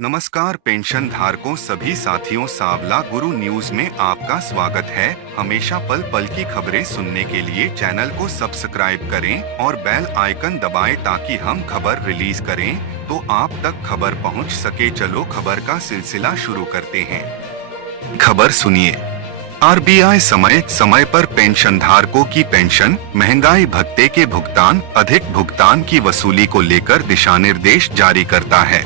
नमस्कार पेंशन धारकों सभी साथियों सांवला गुरु न्यूज में आपका स्वागत है। हमेशा पल पल की खबरें सुनने के लिए चैनल को सब्सक्राइब करें और बेल आइकन दबाएं ताकि हम खबर रिलीज करें तो आप तक खबर पहुंच सके। चलो खबर का सिलसिला शुरू करते हैं। खबर सुनिए। आरबीआई समय समय पर पेंशन धारकों की पेंशन, महंगाई भत्ते के भुगतान, अधिक भुगतान की वसूली को लेकर दिशा निर्देश जारी करता है।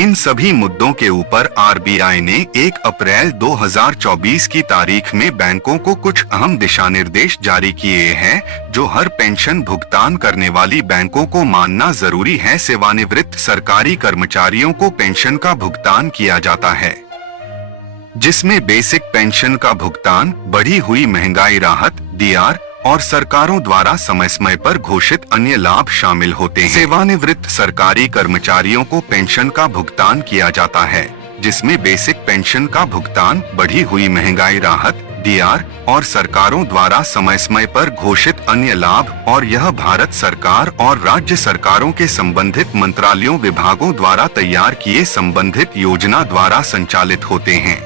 इन सभी मुद्दों के ऊपर आरबीआई ने 1 अप्रैल 2024 की तारीख में बैंकों को कुछ अहम दिशा निर्देश जारी किए हैं जो हर पेंशन भुगतान करने वाली बैंकों को मानना जरूरी है। सेवानिवृत्त सरकारी कर्मचारियों को पेंशन का भुगतान किया जाता है, जिसमें बेसिक पेंशन का भुगतान, बढ़ी हुई महंगाई राहत डीआर और सरकारों द्वारा समय समय पर घोषित अन्य लाभ शामिल होते हैं। सेवानिवृत्त सरकारी कर्मचारियों को पेंशन का भुगतान किया जाता है, जिसमें बेसिक पेंशन का भुगतान, बढ़ी हुई महंगाई राहत डीआर और सरकारों द्वारा समय समय पर घोषित अन्य लाभ, और यह भारत सरकार और राज्य सरकारों के संबंधित मंत्रालयों विभागों द्वारा तैयार किए संबंधित योजना द्वारा संचालित होते हैं।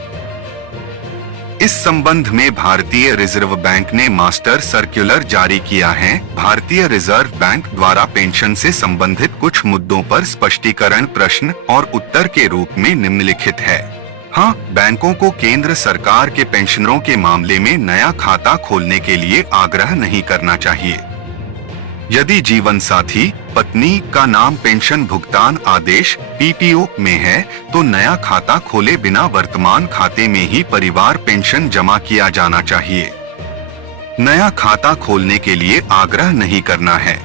इस संबंध में भारतीय रिजर्व बैंक ने मास्टर सर्कुलर जारी किया है। भारतीय रिजर्व बैंक द्वारा पेंशन से संबंधित कुछ मुद्दों पर स्पष्टीकरण प्रश्न और उत्तर के रूप में निम्नलिखित है। हाँ, बैंकों को केंद्र सरकार के पेंशनरों के मामले में नया खाता खोलने के लिए आग्रह नहीं करना चाहिए। यदि जीवन साथी पत्नी का नाम पेंशन भुगतान आदेश पीपीओ में है तो नया खाता खोले बिना वर्तमान खाते में ही परिवार पेंशन जमा किया जाना चाहिए। नया खाता खोलने के लिए आग्रह नहीं करना है।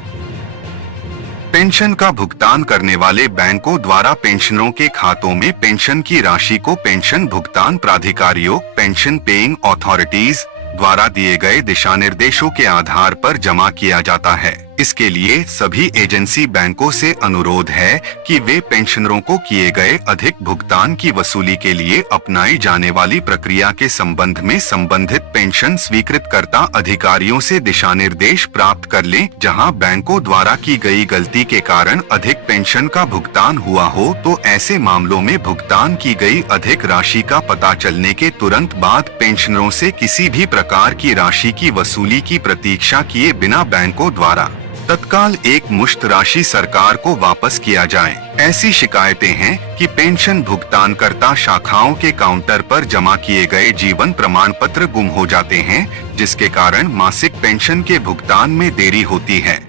पेंशन का भुगतान करने वाले बैंकों द्वारा पेंशनरों के खातों में पेंशन की राशि को पेंशन भुगतान प्राधिकारियों पेंशन पेइंग अथॉरिटीज द्वारा दिए गए दिशा निर्देशों के आधार पर जमा किया जाता है। इसके लिए सभी एजेंसी बैंकों से अनुरोध है कि वे पेंशनरों को किए गए अधिक भुगतान की वसूली के लिए अपनाई जाने वाली प्रक्रिया के संबंध में संबंधित पेंशन स्वीकृतकर्ता अधिकारियों से दिशा निर्देश प्राप्त कर लें। जहां बैंकों द्वारा की गई गलती के कारण अधिक पेंशन का भुगतान हुआ हो तो ऐसे मामलों में भुगतान की गई अधिक राशि का पता चलने के तुरंत बाद पेंशनरों से किसी भी प्रकार की राशि की वसूली की प्रतीक्षा किए बिना बैंकों द्वारा तत्काल एक मुश्त राशि सरकार को वापस किया जाए। ऐसी शिकायतें हैं कि पेंशन भुगतानकर्ता शाखाओं के काउंटर पर जमा किए गए जीवन प्रमाण पत्र गुम हो जाते हैं, जिसके कारण मासिक पेंशन के भुगतान में देरी होती है।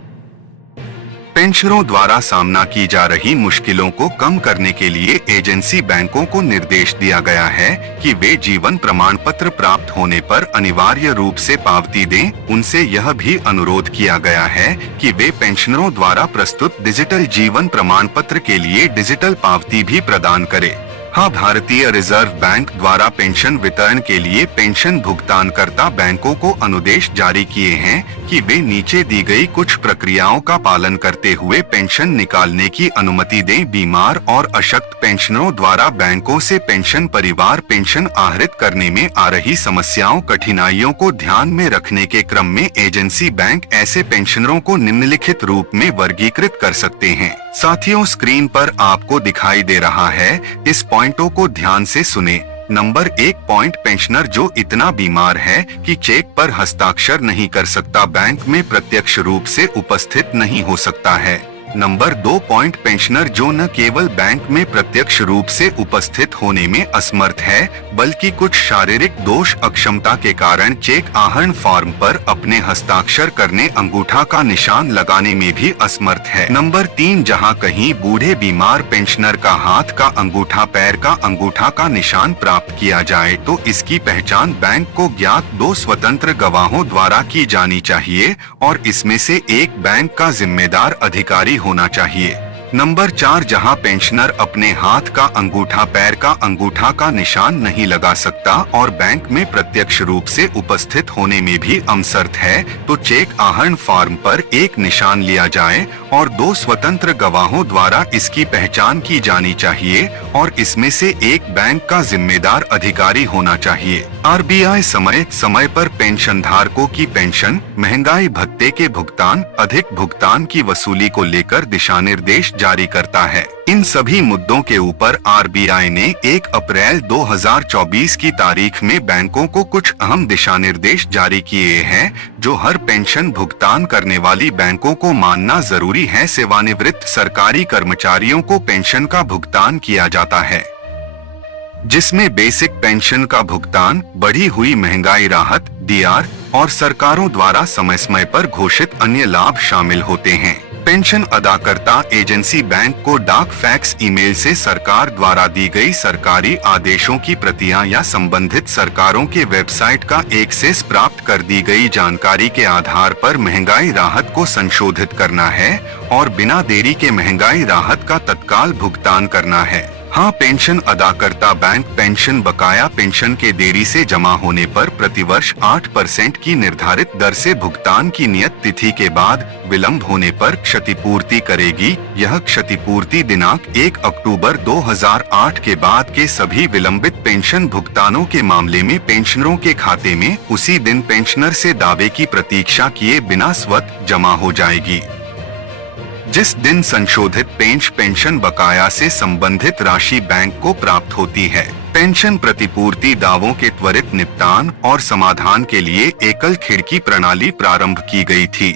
पेंशनरों द्वारा सामना की जा रही मुश्किलों को कम करने के लिए एजेंसी बैंकों को निर्देश दिया गया है कि वे जीवन प्रमाण पत्र प्राप्त होने पर अनिवार्य रूप से पावती दें। उनसे यह भी अनुरोध किया गया है कि वे पेंशनरों द्वारा प्रस्तुत डिजिटल जीवन प्रमाण पत्र के लिए डिजिटल पावती भी प्रदान करें। हाँ, भारतीय रिजर्व बैंक द्वारा पेंशन वितरण के लिए पेंशन भुगतानकर्ता बैंकों को अनुदेश जारी किए हैं कि वे नीचे दी गई कुछ प्रक्रियाओं का पालन करते हुए पेंशन निकालने की अनुमति दें। बीमार और अशक्त पेंशनरों द्वारा बैंकों से पेंशन परिवार पेंशन आहरित करने में आ रही समस्याओं कठिनाइयों को ध्यान में रखने के क्रम में एजेंसी बैंक ऐसे पेंशनरों को निम्नलिखित रूप में वर्गीकृत कर सकते हैं। साथियों, स्क्रीन पर आपको दिखाई दे रहा है, इस पॉइंटों को ध्यान से सुने। नंबर 1 पॉइंट, पेंशनर जो इतना बीमार है कि चेक पर हस्ताक्षर नहीं कर सकता, बैंक में प्रत्यक्ष रूप से उपस्थित नहीं हो सकता है। नंबर 2 पॉइंट, पेंशनर जो न केवल बैंक में प्रत्यक्ष रूप से उपस्थित होने में असमर्थ है बल्कि कुछ शारीरिक दोष अक्षमता के कारण चेक आहरण फॉर्म पर अपने हस्ताक्षर करने, अंगूठा का निशान लगाने में भी असमर्थ है। नंबर 3, जहां कहीं बूढ़े बीमार पेंशनर का हाथ का अंगूठा, पैर का अंगूठा का निशान प्राप्त किया जाए तो इसकी पहचान बैंक को ज्ञात 2 स्वतंत्र गवाहों द्वारा की जानी चाहिए और इसमें से एक बैंक का जिम्मेदार अधिकारी होना चाहिए। नंबर 4, जहां पेंशनर अपने हाथ का अंगूठा, पैर का अंगूठा का निशान नहीं लगा सकता और बैंक में प्रत्यक्ष रूप से उपस्थित होने में भी असमर्थ है तो चेक आहरण फॉर्म पर एक निशान लिया जाए और 2 स्वतंत्र गवाहों द्वारा इसकी पहचान की जानी चाहिए और इसमें से एक बैंक का जिम्मेदार अधिकारी होना चाहिए। आरबीआई समय समय पर पेंशन धारकों की पेंशन, महंगाई भत्ते के भुगतान, अधिक भुगतान की वसूली को लेकर दिशा निर्देश जारी करता है। इन सभी मुद्दों के ऊपर आरबीआई ने 1 अप्रैल 2024 की तारीख में बैंकों को कुछ अहम दिशा निर्देश जारी किए हैं, जो हर पेंशन भुगतान करने वाली बैंकों को मानना जरूरी है। सेवानिवृत्त सरकारी कर्मचारियों को पेंशन का भुगतान किया जाता है, जिसमें बेसिक पेंशन का भुगतान, बढ़ी हुई महंगाई राहत डीआर और सरकारों द्वारा समय समय पर घोषित अन्य लाभ शामिल होते हैं। पेंशन अदाकर्ता एजेंसी बैंक को डाक, फैक्स, ईमेल से सरकार द्वारा दी गई सरकारी आदेशों की प्रतियां या संबंधित सरकारों के वेबसाइट का एक्सेस प्राप्त कर दी गई जानकारी के आधार पर महंगाई राहत को संशोधित करना है और बिना देरी के महंगाई राहत का तत्काल भुगतान करना है। हाँ, पेंशन अदाकर्ता बैंक पेंशन बकाया पेंशन के देरी से जमा होने पर प्रतिवर्ष 8% की निर्धारित दर से भुगतान की नियत तिथि के बाद विलंब होने पर क्षतिपूर्ति करेगी। यह क्षतिपूर्ति दिनांक 1 अक्टूबर 2008 के बाद के सभी विलंबित पेंशन भुगतानों के मामले में पेंशनरों के खाते में उसी दिन पेंशनर से दावे की प्रतीक्षा किए बिना स्वतः जमा हो जाएगी। जिस दिन संशोधित पेंशन बकाया से संबंधित राशि बैंक को प्राप्त होती है। पेंशन प्रतिपूर्ति दावों के त्वरित निपटान और समाधान के लिए एकल खिड़की प्रणाली प्रारंभ की गई थी।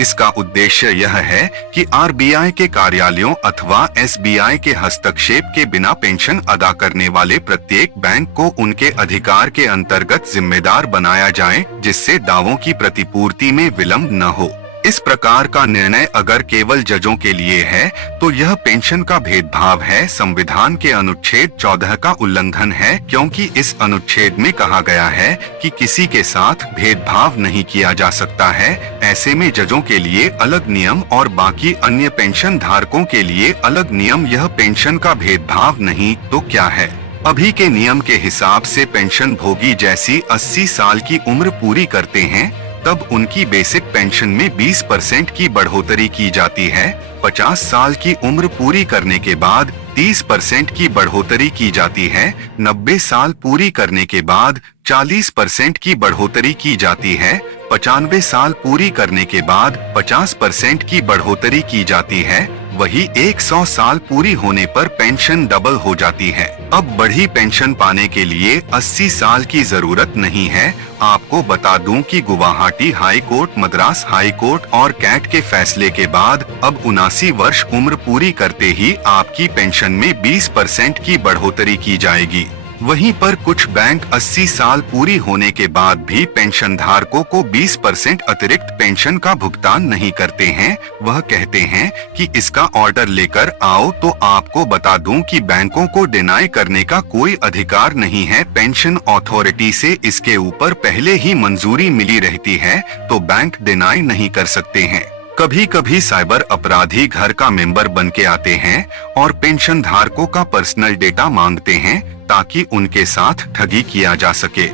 इसका उद्देश्य यह है कि आरबीआई के कार्यालयों अथवा एसबीआई के हस्तक्षेप के बिना पेंशन अदा करने वाले प्रत्येक बैंक को उनके अधिकार के अंतर्गत जिम्मेदार बनाया जाए, जिससे दावों की प्रतिपूर्ति में विलंब न हो। इस प्रकार का निर्णय अगर केवल जजों के लिए है तो यह पेंशन का भेदभाव है, संविधान के अनुच्छेद 14 का उल्लंघन है, क्योंकि इस अनुच्छेद में कहा गया है कि किसी के साथ भेदभाव नहीं किया जा सकता है। ऐसे में जजों के लिए अलग नियम और बाकी अन्य पेंशन धारकों के लिए अलग नियम, यह पेंशन का भेदभाव नहीं तो क्या है? अभी के नियम के हिसाब से पेंशन भोगी जैसी 80 साल की उम्र पूरी करते हैं तब उनकी बेसिक पेंशन में 20% की बढ़ोतरी की जाती है। 50 साल की उम्र पूरी करने के बाद 30% की बढ़ोतरी की जाती है। 90 साल पूरी करने के बाद 40% की बढ़ोतरी की जाती है। 95 साल पूरी करने के बाद 50% की बढ़ोतरी की जाती है। वही 100 साल पूरी होने पर पेंशन डबल हो जाती है। अब बढ़ी पेंशन पाने के लिए 80 साल की जरूरत नहीं है। आपको बता दूं कि Guwahati high court, Madras high court और कैट के फैसले के बाद अब 79 वर्ष उम्र पूरी करते ही आपकी पेंशन में 20% की बढ़ोतरी की जाएगी। वहीं पर कुछ बैंक 80 साल पूरी होने के बाद भी पेंशन धारकों को 20% अतिरिक्त पेंशन का भुगतान नहीं करते हैं। वह कहते हैं कि इसका ऑर्डर लेकर आओ। तो आपको बता दूं कि बैंकों को डिनाई करने का कोई अधिकार नहीं है। पेंशन अथॉरिटी से इसके ऊपर पहले ही मंजूरी मिली रहती है, तो बैंक डिनाई नहीं कर सकते हैं। कभी कभी साइबर अपराधी घर का मेंबर बन के आते हैं और पेंशन धारकों का पर्सनल डेटा मांगते हैं ताकि उनके साथ ठगी किया जा सके।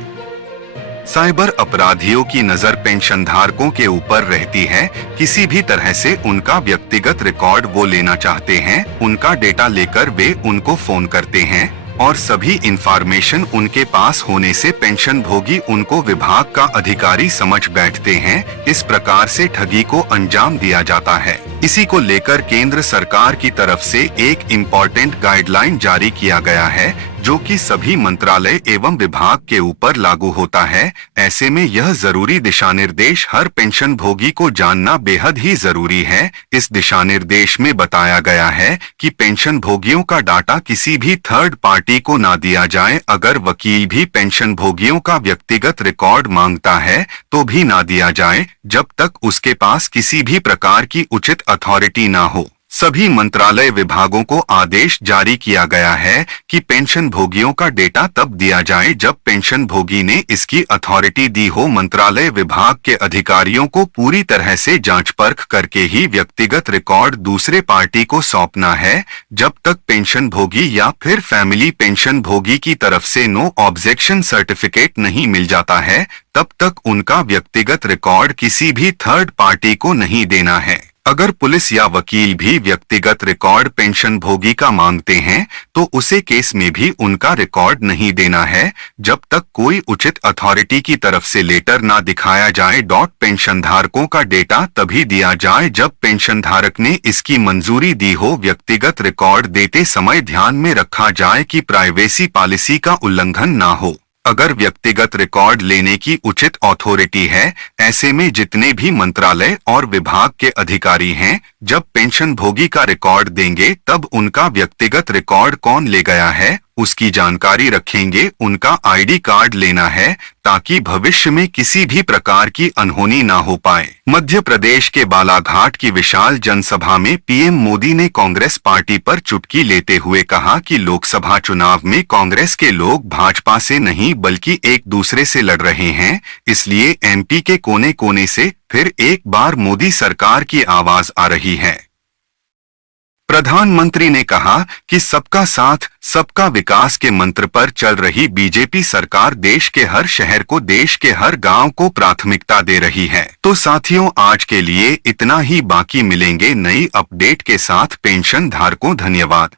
साइबर अपराधियों की नजर पेंशन धारकों के ऊपर रहती है। किसी भी तरह से उनका व्यक्तिगत रिकॉर्ड वो लेना चाहते हैं। उनका डेटा लेकर वे उनको फोन करते हैं और सभी इंफॉर्मेशन उनके पास होने से पेंशन भोगी उनको विभाग का अधिकारी समझ बैठते हैं। इस प्रकार से ठगी को अंजाम दिया जाता है। इसी को लेकर केंद्र सरकार की तरफ से एक इम्पोर्टेंट गाइडलाइन जारी किया गया है, जो कि सभी मंत्रालय एवं विभाग के ऊपर लागू होता है। ऐसे में यह जरूरी दिशा निर्देश हर पेंशन भोगी को जानना बेहद ही जरूरी है। इस दिशा निर्देश में बताया गया है कि पेंशन भोगियों का डाटा किसी भी थर्ड पार्टी को ना दिया जाए। अगर वकील भी पेंशन भोगियों का व्यक्तिगत रिकॉर्ड मांगता है तो भी ना दिया जाए, जब तक उसके पास किसी भी प्रकार की उचित अथॉरिटी ना हो। सभी मंत्रालय विभागों को आदेश जारी किया गया है कि पेंशन भोगियों का डेटा तब दिया जाए जब पेंशन भोगी ने इसकी अथॉरिटी दी हो। मंत्रालय विभाग के अधिकारियों को पूरी तरह से जांच परख करके ही व्यक्तिगत रिकॉर्ड दूसरे पार्टी को सौंपना है। जब तक पेंशन भोगी या फिर फैमिली पेंशन भोगी की तरफ से नो ऑब्जेक्शन सर्टिफिकेट नहीं मिल जाता है, तब तक उनका व्यक्तिगत रिकॉर्ड किसी भी थर्ड पार्टी को नहीं देना है। अगर पुलिस या वकील भी व्यक्तिगत रिकॉर्ड पेंशन भोगी का मांगते हैं, तो उसे केस में भी उनका रिकॉर्ड नहीं देना है जब तक कोई उचित अथॉरिटी की तरफ से लेटर ना दिखाया जाए। पेंशन धारकों का डेटा तभी दिया जाए जब पेंशन धारक ने इसकी मंजूरी दी हो। व्यक्तिगत रिकॉर्ड देते समय ध्यान में रखा जाए कि प्राइवेसी पॉलिसी का उल्लंघन ना हो। अगर व्यक्तिगत रिकॉर्ड लेने की उचित अथॉरिटी है, ऐसे में जितने भी मंत्रालय और विभाग के अधिकारी हैं, जब पेंशन भोगी का रिकॉर्ड देंगे तब उनका व्यक्तिगत रिकॉर्ड कौन ले गया है उसकी जानकारी रखेंगे। उनका आईडी कार्ड लेना है ताकि भविष्य में किसी भी प्रकार की अनहोनी ना हो पाए। मध्य प्रदेश के बालाघाट की विशाल जनसभा में पीएम मोदी ने कांग्रेस पार्टी पर चुटकी लेते हुए कहा कि लोकसभा चुनाव में कांग्रेस के लोग भाजपा से नहीं बल्कि एक दूसरे से लड़ रहे हैं, इसलिए एमपी के कोने कोने से फिर एक बार मोदी सरकार की आवाज आ रही है। प्रधानमंत्री ने कहा कि सबका साथ सबका विकास के मंत्र पर चल रही बीजेपी सरकार देश के हर शहर को, देश के हर गांव को प्राथमिकता दे रही है। तो साथियों, आज के लिए इतना ही। बाकी मिलेंगे नई अपडेट के साथ। पेंशन धारकों धन्यवाद।